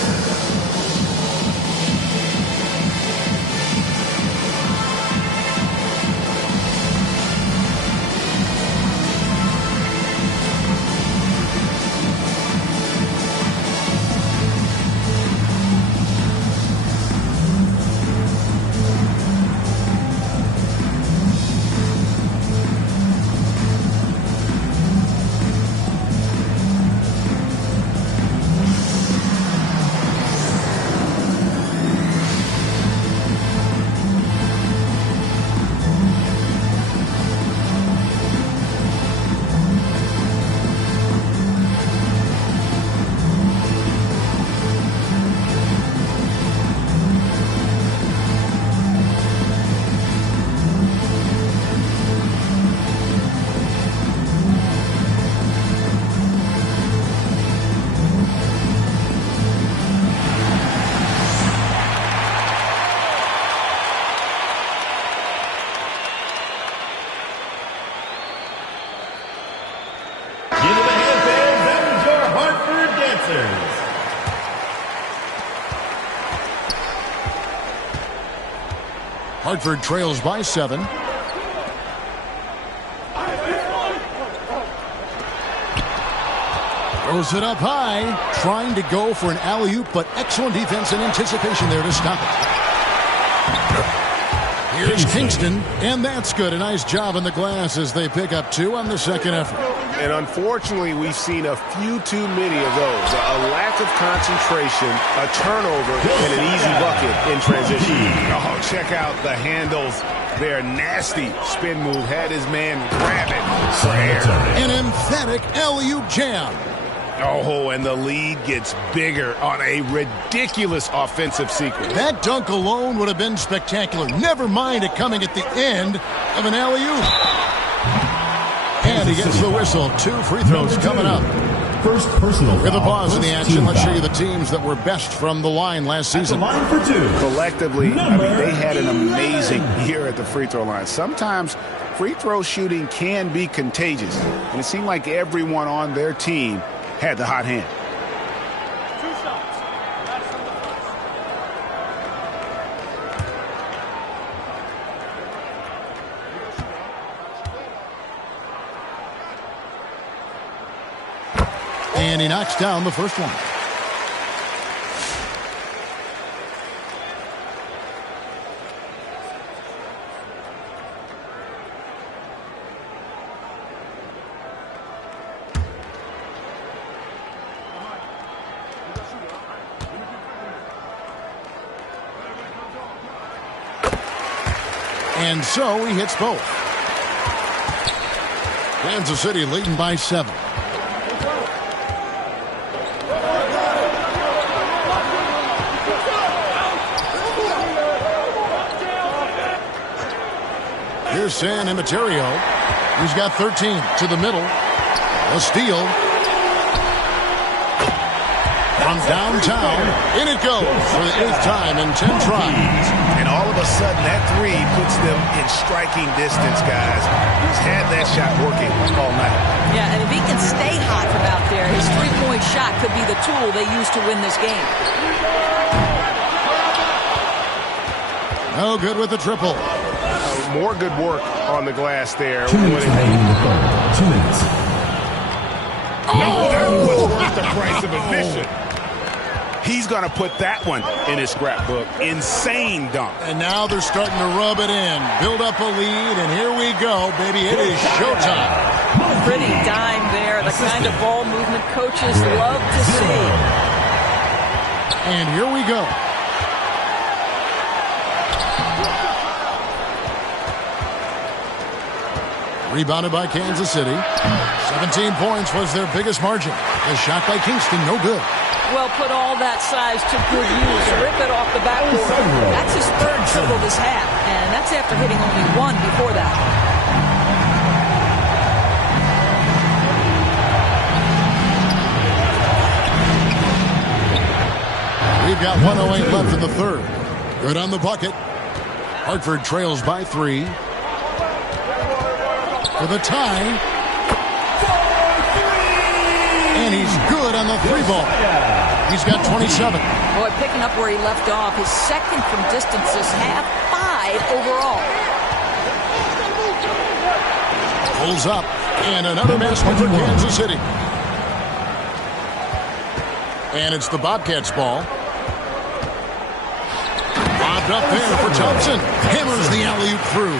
Hartford trails by 7. Throws it up high, trying to go for an alley-oop, but excellent defense and anticipation there to stop it. Here's Kingston, and that's good. A nice job on the glass as they pick up 2 on the second effort. And unfortunately, we've seen a few too many of those. A lack of concentration, a turnover, and an easy bucket in transition. Oh, check out the handles. Their nasty spin move had his man grab it for air. An emphatic alley-oop jam. Oh, and the lead gets bigger on a ridiculous offensive sequence. That dunk alone would have been spectacular. Never mind it coming at the end of an alley-oop. And he gets the whistle. 2 free throws coming up. First personal With a foul. pause in the First action, team let's show foul. you the teams that were best from the line last season. Line for 2. Collectively, they had an amazing year at the free throw line. Sometimes free throw shooting can be contagious, and it seemed like everyone on their team had the hot hand. And he knocks down the first one. And so he hits both. Kansas City leading by 7. Here's San Emeterio. He's got 13 to the middle. A steal. From downtown, in it goes for the 8th time in 10 tries. And all of a sudden, that 3 puts them in striking distance, guys. He's had that shot working all night. Yeah, and if he can stay hot from out there, his three-point shot could be the tool they use to win this game. No good with the triple. More good work on the glass there. 2 minutes remaining in the third. 2 minutes. Oh, that was worth the price of admission. He's going to put that one in his scrapbook. Insane dunk. And now they're starting to rub it in. Build up a lead, and here we go, baby. It is showtime. Pretty dime there. The kind of ball movement coaches love to see. And here we go. Rebounded by Kansas City. 17 points was their biggest margin. A shot by Kingston, no good. Well, put all that size to good use. Rip it off the backboard. That's his 3rd triple this half, and that's after hitting only 1 before that. We've got 1:08 left in the 3rd. Good on the bucket. Hartford trails by 3. For the tie. And he's good on the 3-ball. He's got 27. Boy, picking up where he left off. His 2nd from distance this half, 5 overall. Pulls up. And another basket for Kansas City. And it's the Bobcats' ball. Bobbed up there for Thompson. Hammers the alley-oop through.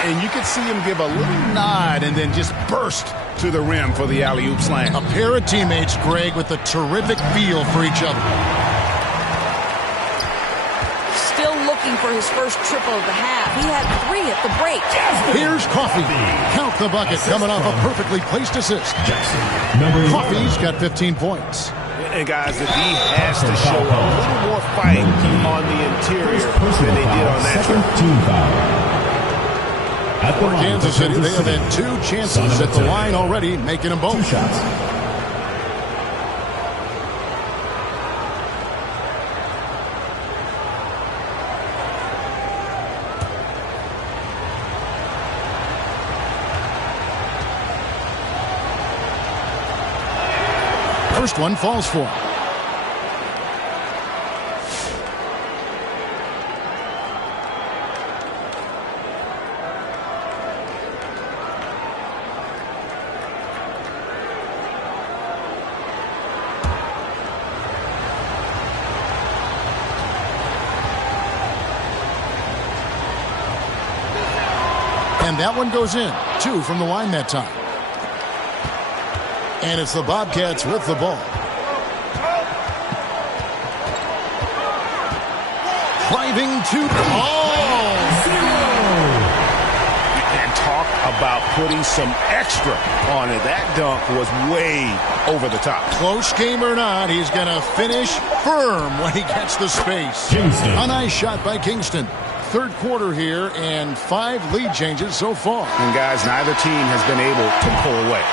And you could see him give a little nod and then just burst to the rim for the alley-oop slam. A pair of teammates, Greg, with a terrific feel for each other. Still looking for his first triple of the half. He had 3 at the break. Here's Coffee. Count the bucket coming off a perfectly placed assist. Coffee's got 15 points. And guys, the D has to show a little more fight on the interior than they did on that trip. For Kansas City, they have had 2 chances at the line already, making them both. 2 shots. First one falls for him. And that one goes in. 2 from the line that time. And it's the Bobcats with the ball. Driving to... And talk about putting some extra on it. That dunk was way over the top. Close game or not, he's going to finish firm when he gets the space. Kingston. A nice shot by Kingston. Third quarter here and 5 lead changes so far. And guys, neither team has been able to pull away.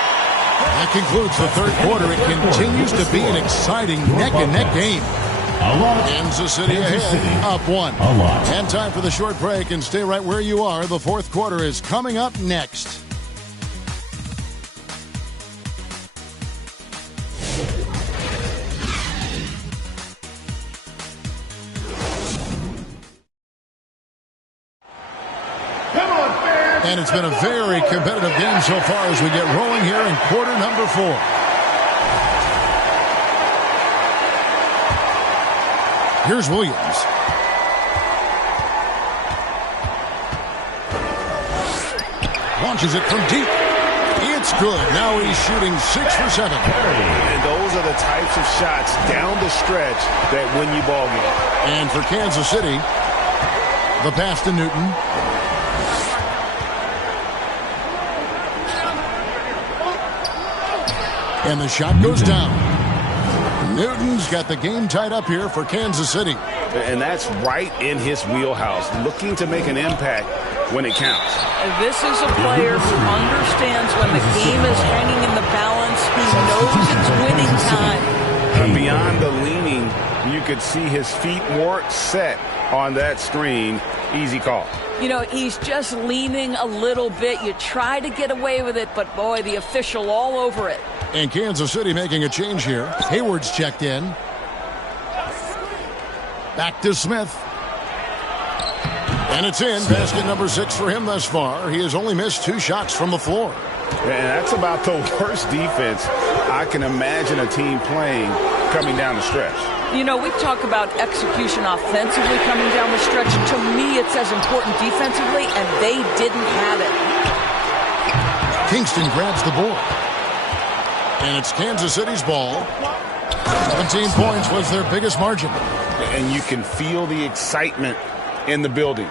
That concludes the third quarter. It continues to be an exciting neck-and-neck game. Kansas City ahead, up 1. And time for the short break, and stay right where you are. The fourth quarter is coming up next. And it's been a very competitive game so far as we get rolling here in quarter number 4. Here's Williams. Launches it from deep. It's good. Now he's shooting 6 for 7. And those are the types of shots down the stretch that win you ball games. And for Kansas City, the pass to Newton. And the shot goes down. Newton's got the game tied up here for Kansas City. And that's right in his wheelhouse, looking to make an impact when it counts. This is a player who understands when the game is hanging in the balance. He knows it's winning time. And beyond the leaning, you could see his feet weren't set on that screen. Easy call. You know, he's just leaning a little bit. You try to get away with it, but boy, the official all over it. And Kansas City making a change here. Hayward's checked in. Back to Smith. And it's in. Basket number 6 for him thus far. He has only missed 2 shots from the floor. And that's about the worst defense I can imagine a team playing coming down the stretch. You know, we talk about execution offensively coming down the stretch. To me, it's as important defensively, and they didn't have it. Kingston grabs the board. And it's Kansas City's ball. 17 points was their biggest margin. And you can feel the excitement in the building.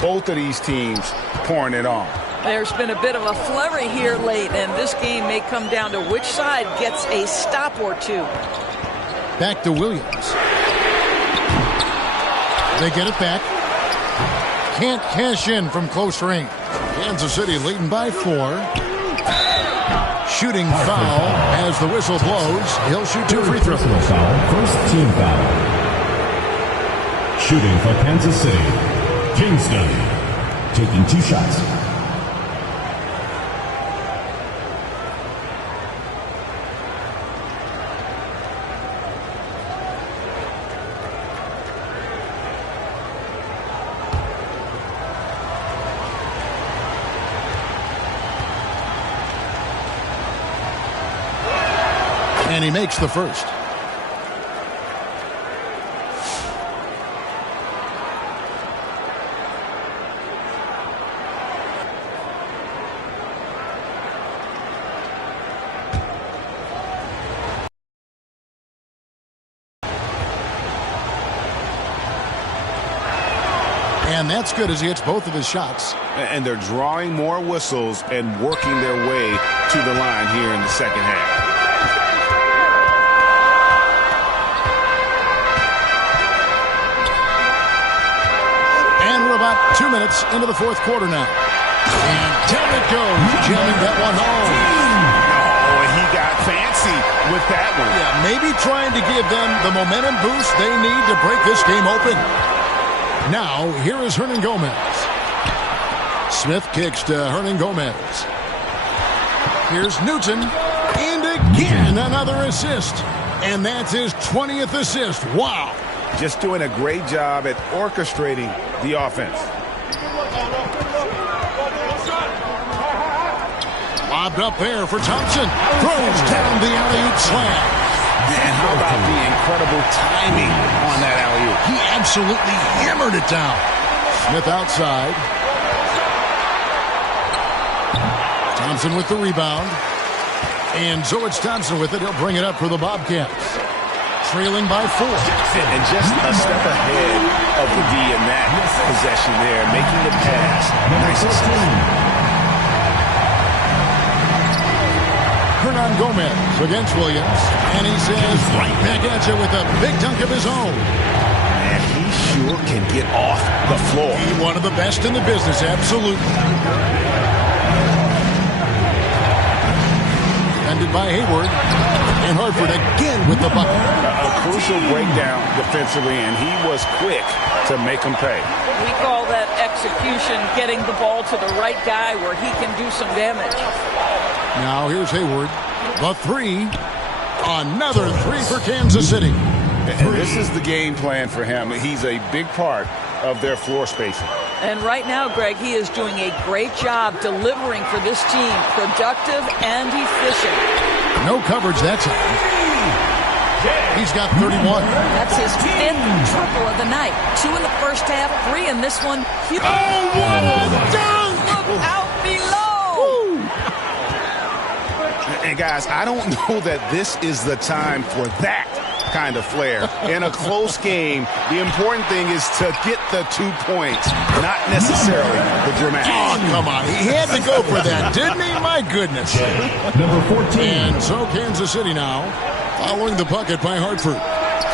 Both of these teams pouring it on. There's been a bit of a flurry here late, and this game may come down to which side gets a stop or 2. Back to Williams. They get it back. Can't cash in from close range. Kansas City leading by 4. Shooting foul as the whistle blows. He'll shoot 2 free throws. First team foul. Shooting for Kansas City, Kingston. Taking 2 shots. And he makes the first. And that's good as he hits both of his shots. And they're drawing more whistles and working their way to the line here in the second half. About 2 minutes into the fourth quarter now. And down it goes, jamming that one home. Oh, he got fancy with that one. Yeah, maybe trying to give them the momentum boost they need to break this game open. Now, here is Hernan Gomez. Smith kicks to Hernan Gomez. Here's Newton. And again, another assist. And that's his 20th assist. Wow. Just doing a great job at orchestrating the offense. Lobbed up there for Thompson. Throws down the alley-oop slam. And how about the incredible timing on that alley-oop? He absolutely hammered it down. Smith outside. Thompson with the rebound. And so it's Thompson with it. He'll bring it up for the Bobcats. Trailing by 4. And just a step ahead of the D in that possession there, making the pass. Nice assist. Hernan Gomez against Williams. And he says right back at you with a big dunk of his own. And he sure can get off the floor. He's one of the best in the business, absolutely. Ended by Hayward. And Hartford again with the bucket. A crucial breakdown defensively, and he was quick to make them pay. We call that execution, getting the ball to the right guy where he can do some damage. Now here's Hayward. The 3. Another 3 for Kansas City. And this is the game plan for him. He's a big part of their floor spacing. And right now, Greg, he is doing a great job delivering for this team. Productive and efficient. No coverage that time. He's got 31. That's his 5th triple of the night. 2 in the first half, 3 in this one. Oh, what a dunk! Look out below! And guys, I don't know that this is the time for that kind of flair. In a close game, the important thing is to get the 2 points, not necessarily the dramatic. Oh, come on. He had to go for that, didn't he? My goodness. Number 14. And so Kansas City now following the bucket by Hartford.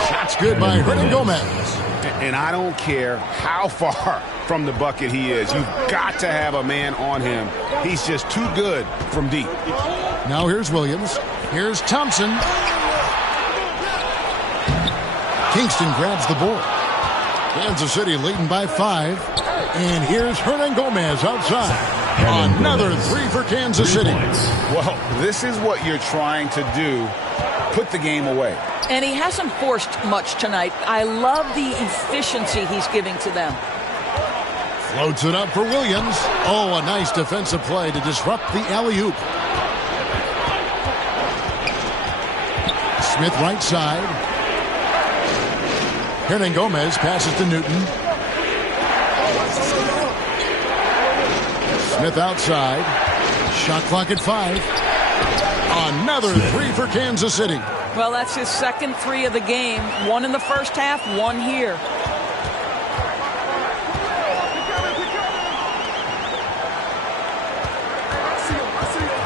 Shots good by Hernan Gomez. And I don't care how far from the bucket he is. You've got to have a man on him. He's just too good from deep. Now here's Williams. Here's Thompson. Kingston grabs the board. Kansas City leading by 5. And here's Hernan Gomez outside. Another 3 for Kansas City. Well, this is what you're trying to do. Put the game away. And he hasn't forced much tonight. I love the efficiency he's giving to them. Floats it up for Williams. Oh, a nice defensive play to disrupt the alley-oop. Smith right side. Hernan Gomez passes to Newton. Smith outside. Shot clock at 5. Another 3 for Kansas City. Well, that's his second 3 of the game. 1 in the first half, 1 here.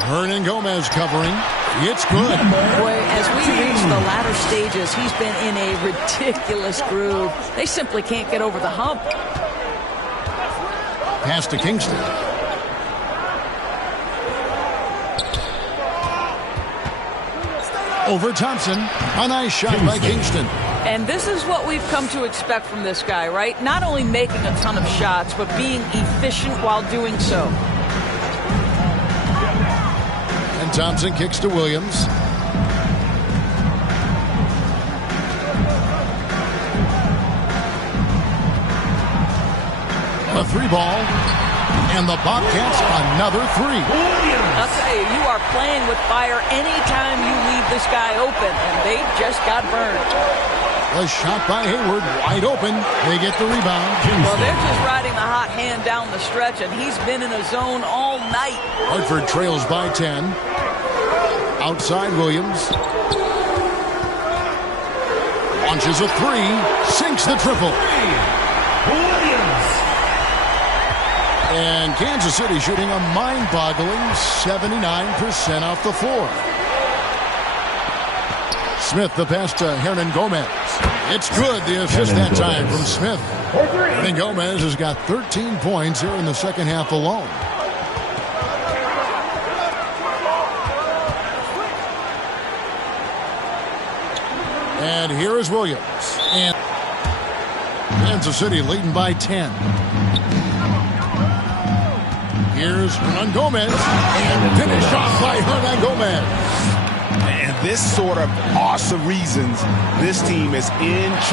Hernan Gomez covering. It's good. Boy, as we reach the latter stages, he's been in a ridiculous groove. They simply can't get over the hump. Pass to Kingston. Over Thompson. A nice shot by Kingston. And this is what we've come to expect from this guy, right? Not only making a ton of shots, but being efficient while doing so. And Thompson kicks to Williams. A 3 ball. And the Bobcats another 3. I'll tell you, you are playing with fire anytime you leave this guy open, and they just got burned. A shot by Hayward, wide open. They get the rebound. Well, they're just riding the hot hand down the stretch, and he's been in a zone all night. Hartford trails by 10. Outside Williams. Launches a 3. Sinks the triple. And Kansas City shooting a mind-boggling 79% off the floor. Smith the pass to Hernan Gomez. It's good, the assist that time from Smith. Hernan Gomez has got 13 points here in the second half alone. And here is Williams. And Kansas City leading by 10. Here's Hernan Gomez. And finished off by Hernan Gomez. And this sort of awesome reasons this team is in charge.